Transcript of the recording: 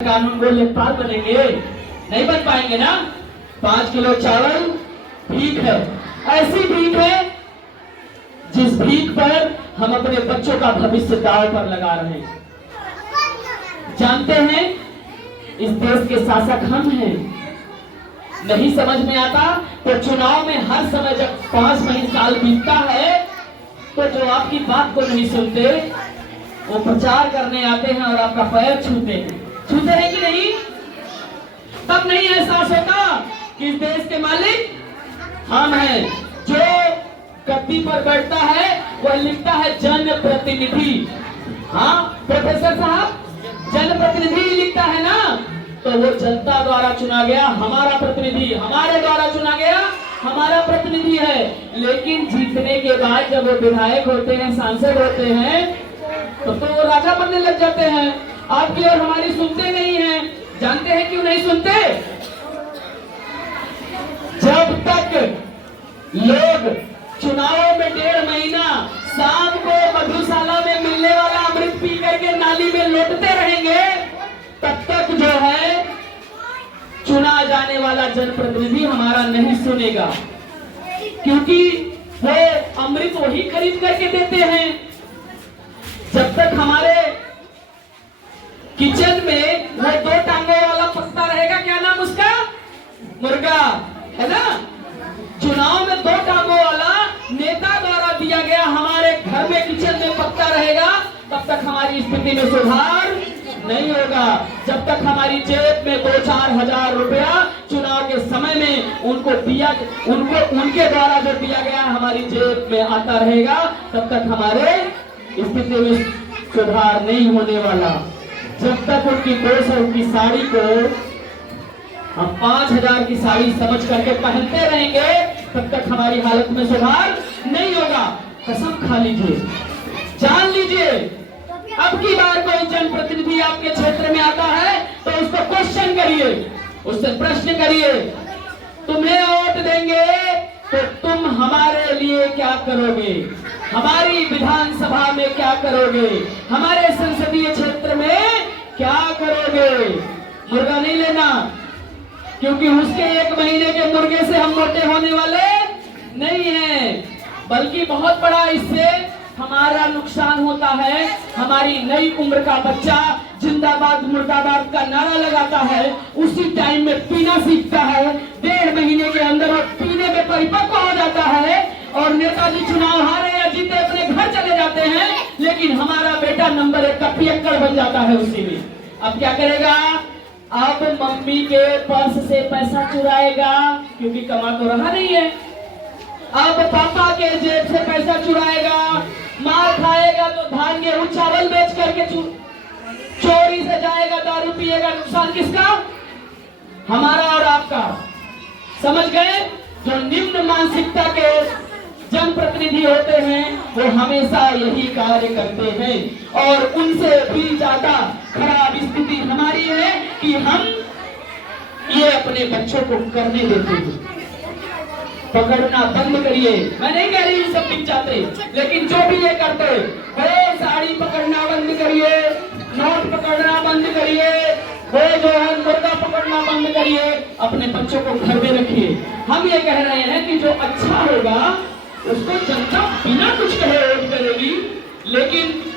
कानून को लेखपाल बनेंगे? नहीं बन पाएंगे ना। 5 किलो चावल भीख है, ऐसी भीख है जिस भीख पर हम अपने बच्चों का भविष्य दांव पर लगा रहे हैं। जानते हैं इस देश के शासक हम हैं। नहीं समझ में आता तो चुनाव में हर समय जब 5 महीने साल बीतता है तो जो आपकी बात को नहीं सुनते वो प्रचार करने आते हैं और आपका पैर छूते हैं कि नहीं? तब नहीं एहसास होता कि इस देश के मालिक हम हैं। जो गद्दी पर बैठता है वह लिखता है जनप्रतिनिधि। हाँ प्रोफेसर साहब, जनप्रतिनिधि लिखता है ना, तो वो जनता द्वारा चुना गया हमारा प्रतिनिधि, हमारे द्वारा चुना गया हमारा प्रतिनिधि है। लेकिन जीतने के बाद जब वो विधायक होते हैं, सांसद होते हैं, तो वो राजा बनने लग जाते हैं। आपकी और हमारी सुनते नहीं हैं। जानते हैं क्यों नहीं सुनते? जब तक लोग चुनाव में 1.5 महीना शाम को मधुशाला में मिलने वाला अमृत पी करके नाली में लौटते रहेंगे, तब तक जो है चुना जाने वाला जनप्रतिनिधि हमारा नहीं सुनेगा, क्योंकि वो अमृत वही खरीद करके देते हैं। जब तक हमारे किचन में वो 2 टांगों वाला पकता रहेगा, क्या नाम उसका? मुर्गा, है ना? चुनाव में 2 टांगों वाला नेता द्वारा दिया गया हमारे घर में किचन में पकता रहेगा, तब तक हमारी स्थिति में सुधार नहीं होगा। जब तक हमारी जेब में 2-4 हजार रुपया चुनाव के समय में उनके द्वारा जो दिया गया हमारी जेब में आता रहेगा, तब तक हमारे स्थिति में सुधार नहीं होने वाला। जब तक उनकी 200 की साड़ी को हम 5000 की साड़ी समझ करके पहनते रहेंगे, तब तक हमारी हालत में सुधार नहीं होगा। कसम खा लीजिए, जान लीजिए, अब की बार कोई जनप्रतिनिधि आपके क्षेत्र में आता है तो उसको क्वेश्चन करिए, उससे प्रश्न करिए, तुम्हें वोट देंगे तो तुम हमारे लिए क्या करोगे, हमारी विधानसभा में क्या करोगे, हमारे संसदीय क्षेत्र में क्या करोगे? मुर्गा नहीं लेना, क्योंकि उसके 1 महीने के मुर्गे से हम मोटे होने वाले नहीं हैं, बल्कि बहुत बड़ा इससे हमारा नुकसान होता है। हमारी नई उम्र का बच्चा जिंदाबाद मुर्दाबाद का नारा लगाता है, उसी टाइम में पीना सीखता है, 1.5 महीने के अंदर वो पीने में परिपक्व हो जाता है और नेताजी चुनाव हारे या जीते अपने घर चले जाते हैं, लेकिन हमारा बेटा नंबर 1 का पियक्कड़ बन जाता है उसी में। अब क्या करेगा? अब मम्मी के पर्स से पैसा चुराएगा, क्योंकि कमा तो रहा नहीं है। अब पापा के जेब से पैसा चुराएगा, मार खाएगा तो धान गेहूं चावल बेच करके चोरी से जाएगा, दारू पिएगा। नुकसान किसका? हमारा और आपका। समझ गए? जो निम्न मानसिकता के जनप्रतिनिधि होते हैं वो हमेशा यही कार्य करते हैं, और उनसे भी ज्यादा खराब स्थिति हमारी है कि हम ये अपने बच्चों को करने देते हैं। पकड़ना बंद करिए। मैं नहीं कह रही सब बिक जाते, लेकिन जो भी ये करते, वो साड़ी पकड़ना बंद करिए, नोट पकड़ना बंद करिए, वो जो है मुर्गा पकड़ना बंद करिए, अपने बच्चों को घर में रखिए। हम ये कह रहे हैं कि जो अच्छा होगा उसको जनता बिना कुछ कहे वोट करेगी, लेकिन